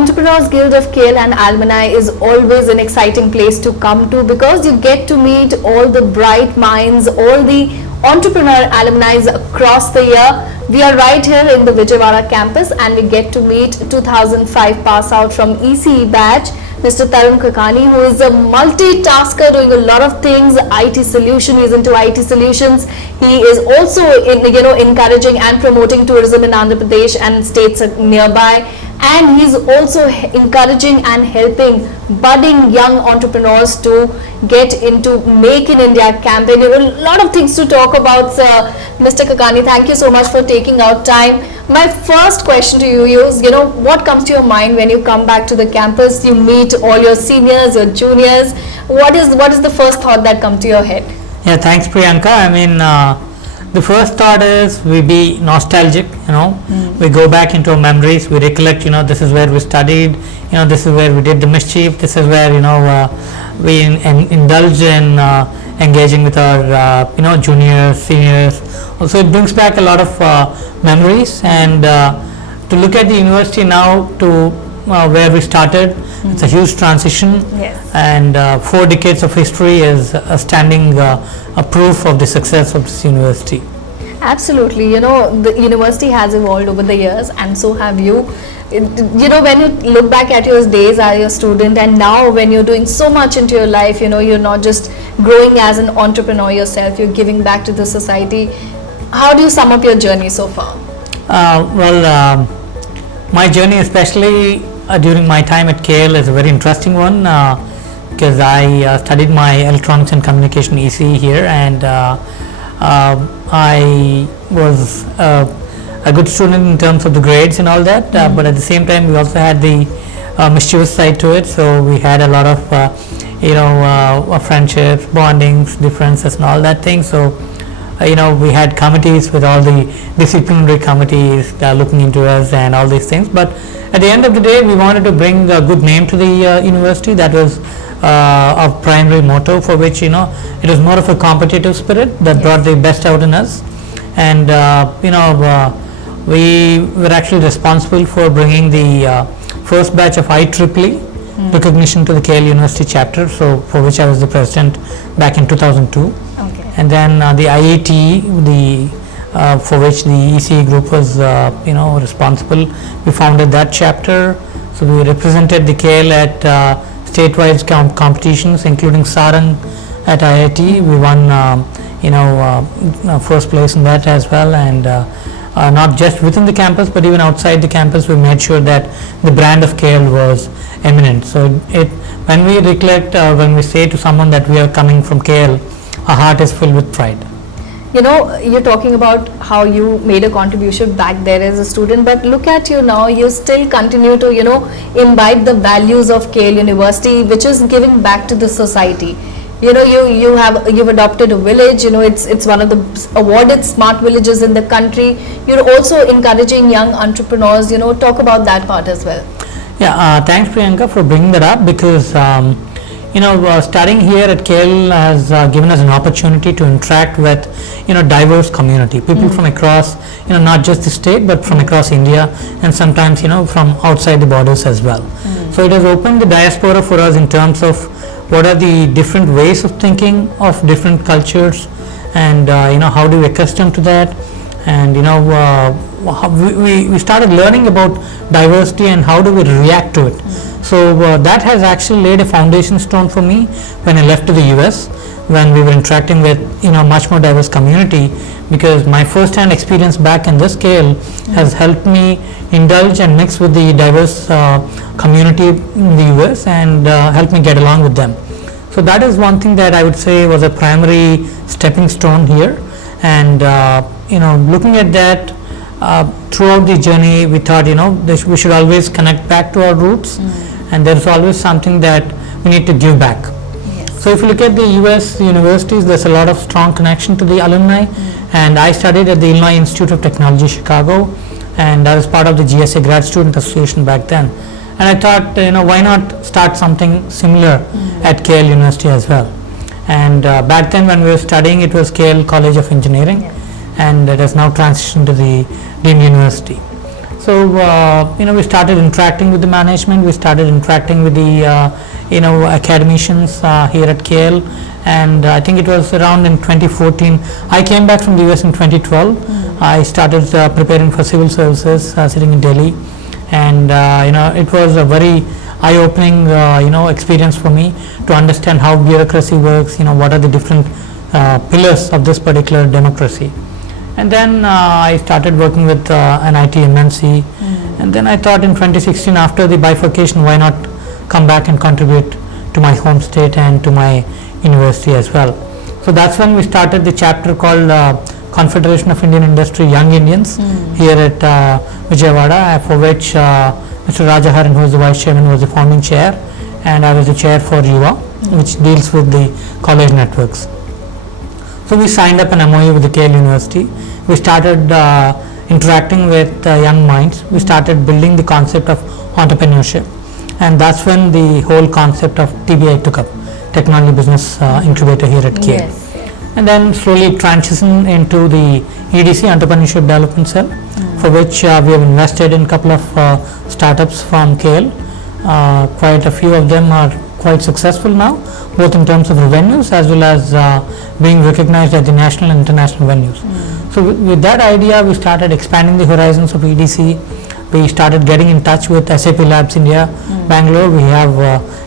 Entrepreneurs Guild of KL and Alumni is always an exciting place to come to because you get to meet all the bright minds, all the entrepreneur alumni across the year. We are right here in the Vijayawada campus and we get to meet 2005 pass out from ECE batch, Mr. Tarun Kakani, who is a multitasker doing a lot of things, IT solution, he's into IT solutions. He is also encouraging and promoting tourism in Andhra Pradesh and states nearby. And he's also encouraging and helping budding young entrepreneurs to get into Make in India campaign. A lot of things to talk about, Mr. Kakani. Thank you so much for taking out time. My first question to you is, what comes to your mind when you come back to the campus? You meet all your seniors, your juniors. What is the first thought that comes to your head? Yeah, thanks, Priyanka. I mean, the first thought is we be nostalgic, we go back into our memories, we recollect, this is where we studied, this is where we did the mischief, this is where, we indulge in engaging with our, juniors, seniors. Also, it brings back a lot of memories, and to look at the university now to where we started, it's a huge transition. Yes. And 4 decades of history is a standing a proof of the success of this university. Absolutely. The university has evolved over the years and so have you. When you look back at your days as a student and now when you're doing so much into your life, you're not just growing as an entrepreneur yourself, you're giving back to the society. How do you sum up your journey so far? My journey, especially during my time at KL, is a very interesting one because I studied my electronics and communication ECE here, and I was a good student in terms of the grades and all that, but at the same time we also had the mischievous side to it, so we had a lot of friendships, bondings, differences and all that thing. So we had committees with all the disciplinary committees looking into us and all these things, but at the end of the day we wanted to bring a good name to the university. That was our primary motto, for which it was more of a competitive spirit that brought the best out in us. And we were actually responsible for bringing the first batch of IEEE recognition to the KL University chapter, so for which I was the president back in 2002. Okay. And then the IAT, for which the ECE group was responsible, we founded that chapter. So we represented the KL at statewide competitions, including Sarang at IIT. We won first place in that as well, and not just within the campus but even outside the campus we made sure that the brand of KL was eminent. So when we recollect, when we say to someone that we are coming from KL, our heart is filled with pride. You're talking about how you made a contribution back there as a student, but look at you now, you still continue to, imbibe the values of KL University, which is giving back to the society. You've adopted a village, it's one of the awarded smart villages in the country. You're also encouraging young entrepreneurs, talk about that part as well. Yeah, thanks Priyanka for bringing that up, because studying here at KL has given us an opportunity to interact with diverse community, people from across not just the state but from across India, and sometimes from outside the borders as well. So it has opened the diaspora for us in terms of what are the different ways of thinking of different cultures, and how do we accustom to that, and we started learning about diversity and how do we react to it. So that has actually laid a foundation stone for me when I left to the US, when we were interacting with much more diverse community, because my first hand experience back in this scale has helped me indulge and mix with the diverse community in the US and help me get along with them. So that is one thing that I would say was a primary stepping stone here, and looking at that throughout the journey, we thought we should always connect back to our roots, and there is always something that we need to give back. Yes. So if you look at the US universities, there's a lot of strong connection to the alumni, and I studied at the Illinois Institute of Technology, Chicago, and I was part of the GSA Grad Student Association back then. And I thought, why not start something similar at KL University as well. And back then when we were studying, it was KL College of Engineering, and it has now transitioned to the Dean University. So we started interacting with the management, we started interacting with the academicians here at KL, and I think it was around in 2014. I came back from the US in 2012. I started preparing for civil services, sitting in Delhi, and it was a very eye-opening experience for me to understand how bureaucracy works, what are the different pillars of this particular democracy. And then I started working with an IT MNC, and then I thought in 2016, after the bifurcation, why not come back and contribute to my home state and to my university as well. So that's when we started the chapter called Confederation of Indian Industry Young Indians here at Vijayawada, for which Mr. Rajaharan, who was the vice chairman, was the founding chair, and I was the chair for YUVA, which deals with the college networks. So we signed up an MOU with the KL University. We started interacting with young minds. We started building the concept of entrepreneurship, and that's when the whole concept of TBI took up, Technology Business Incubator here at KL. Yes. And then slowly transition into the EDC, Entrepreneurship Development Cell, for which we have invested in a couple of startups from KL. Quite a few of them are quite successful now, both in terms of revenues as well as being recognized at the national and international venues. So with that idea, we started expanding the horizons of EDC. We started getting in touch with SAP Labs India, Bangalore. We have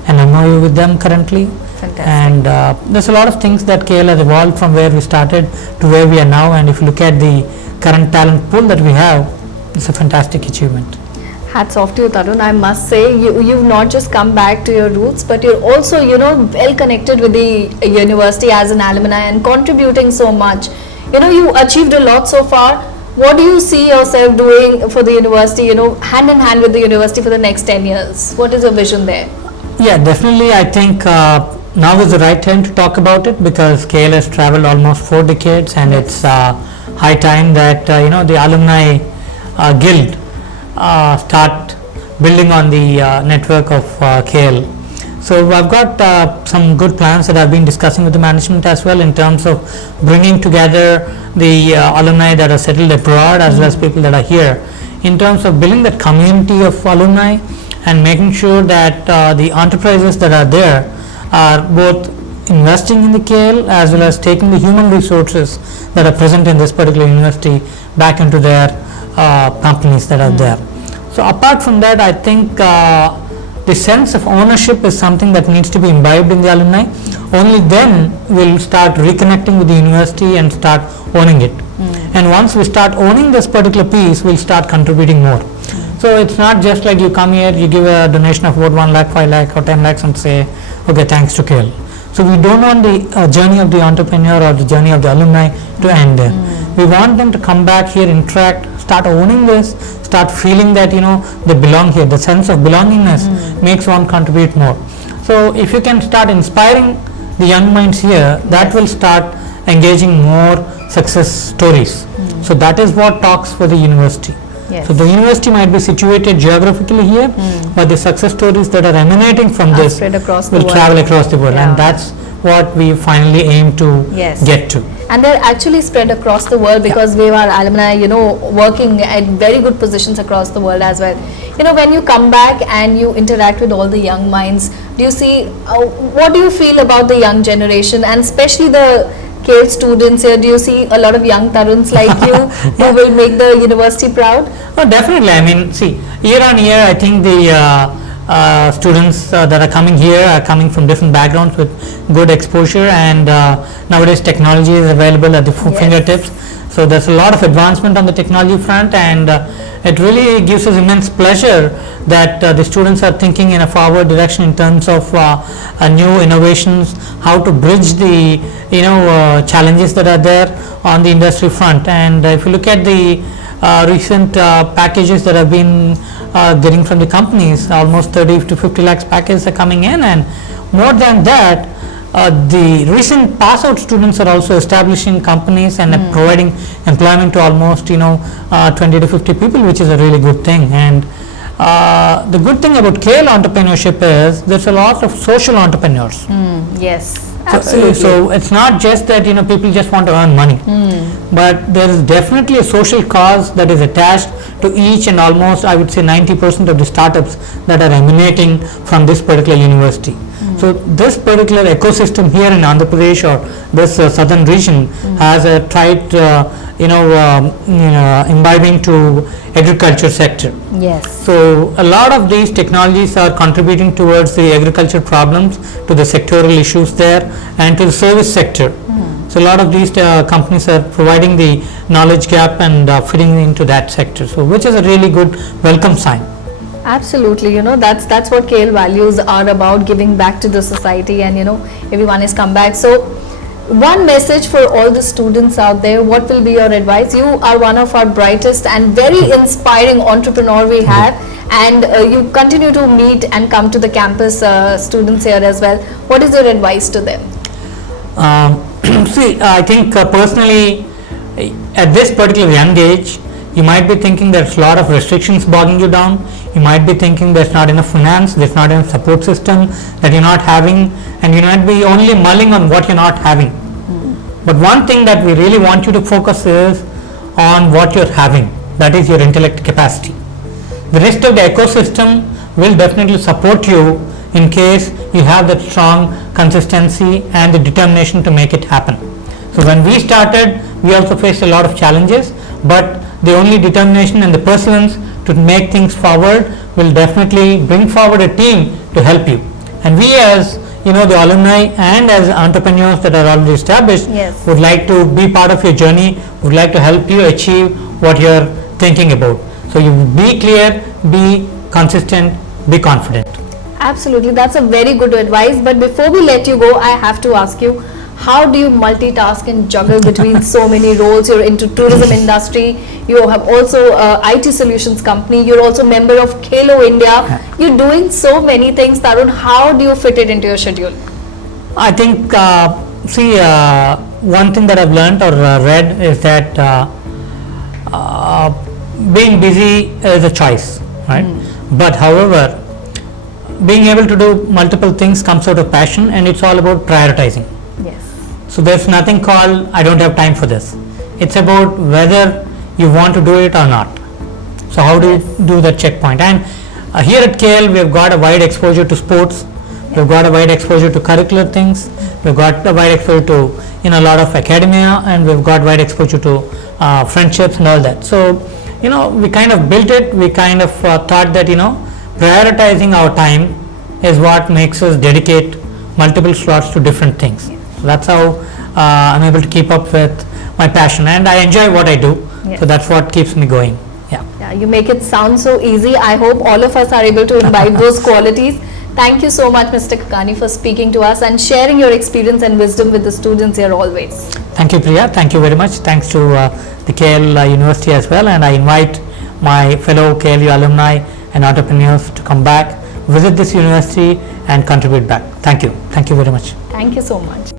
an MOU with them currently. Fantastic. And there's a lot of things that KL has evolved from where we started to where we are now, and if you look at the current talent pool that we have, it's a fantastic achievement. Hats off to you, Tarun. I must say, you've not just come back to your roots, but you're also, well connected with the university as an alumni and contributing so much. You achieved a lot so far. What do you see yourself doing for the university, hand in hand with the university for the next 10 years? What is your vision there? Yeah, definitely. I think now is the right time to talk about it, because KL has traveled almost 4 decades, and it's high time that the alumni guild start building on the network of KL. So I've got some good plans that I've been discussing with the management as well, in terms of bringing together the alumni that are settled abroad as well as people that are here, in terms of building that community of alumni and making sure that the enterprises that are there are both investing in the KL as well as taking the human resources that are present in this particular university back into their companies that are there. So apart from that, I think the sense of ownership is something that needs to be imbibed in the alumni. Only then we'll start reconnecting with the university and start owning it. And once we start owning this particular piece, we'll start contributing more. So it's not just like you come here, you give a donation of about 1 lakh, 5 lakh or 10 lakhs and say, okay, thanks to KL. So we don't want the journey of the entrepreneur or the journey of the alumni to end there. We want them to come back here, interact, start owning this, start feeling that they belong here. The sense of belongingness makes one contribute more. So if you can start inspiring the young minds here, that will start engaging more success stories. So that is what talks for the university. Yes. So the university might be situated geographically here, but the success stories that are emanating from this spread across the will world. travel across the world, Yeah. and that's what we finally aim to Yes. get to. And they're actually spread across the world, because we are alumni, working at very good positions across the world as well. When you come back and you interact with all the young minds, do you see, what do you feel about the young generation, and especially the KL students here? Do you see a lot of young Taruns like you who will make the university proud? Oh, definitely. I mean, see, year on year, I think the students that are coming here are coming from different backgrounds with good exposure, and nowadays technology is available at the fingertips. So there's a lot of advancement on the technology front, and it really gives us immense pleasure that the students are thinking in a forward direction in terms of new innovations, how to bridge the challenges that are there on the industry front. And if you look at the recent packages that have been getting from the companies, almost 30 to 50 lakhs packages are coming in, and more than that, the recent pass out students are also establishing companies and providing employment to almost 20 to 50 people, which is a really good thing. And the good thing about KL entrepreneurship is there's a lot of social entrepreneurs. Yes, Absolutely. So it's not just that people just want to earn money, but there is definitely a social cause that is attached to each and almost, I would say, 90% of the startups that are emanating from this particular university. So this particular ecosystem here in Andhra Pradesh or this southern region has a tight imbibing to agriculture sector. Yes. So a lot of these technologies are contributing towards the agriculture problems, to the sectoral issues there, and to the service sector. So a lot of these companies are providing the knowledge gap and fitting into that sector, so which is a really good welcome sign. Absolutely, that's what KL values are about, giving back to the society, and everyone has come back. So one message for all the students out there, what will be your advice? You are one of our brightest and very inspiring entrepreneur we have, and you continue to meet and come to the campus students here as well. What is your advice to them? See, I think personally, at this particular young age, you might be thinking there's a lot of restrictions bogging you down. You might be thinking there's not enough finance, there's not enough support system that you're not having, and you might be only mulling on what you're not having. But one thing that we really want you to focus is on what you're having, that is your intellect capacity. The rest of the ecosystem will definitely support you in case you have that strong consistency and the determination to make it happen. So when we started, we also faced a lot of challenges, but the only determination and the perseverance to make things forward will definitely bring forward a team to help you. And we, as the alumni and as entrepreneurs that are already established, Yes. would like to be part of your journey, would like to help you achieve what you're thinking about. So you be clear, be consistent, be confident. Absolutely, that's a very good advice. But before we let you go, I have to ask you, how do you multitask and juggle between so many roles? You're into tourism industry, you have also IT solutions company, you're also member of Khelo India. You're doing so many things, Tarun. How do you fit it into your schedule? I think, one thing that I've learned or read is that being busy is a choice, right? But however, being able to do multiple things comes out of passion, and it's all about prioritizing. Yes. So there's nothing called I don't have time for this. It's about whether you want to do it or not. So how do you do that checkpoint? And here at KL, we have got a wide exposure to sports. We've got a wide exposure to curricular things. We've got a wide exposure to a lot of academia, and we've got wide exposure to friendships and all that. So we kind of built it. We kind of thought that prioritizing our time is what makes us dedicate multiple slots to different things. So that's how I'm able to keep up with my passion, and I enjoy what I do. Yes. So that's what keeps me going. Yeah, you make it sound so easy. I hope all of us are able to imbibe those qualities. Thank you so much, Mr. Kakani, for speaking to us and sharing your experience and wisdom with the students here always. Thank you, Priya. Thank you very much. Thanks to the KL University as well, and I invite my fellow KLU alumni and entrepreneurs to come back, visit this university, and contribute back. Thank you. Thank you very much. Thank you so much.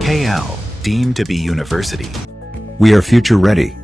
KL, deemed to be university. We are future ready.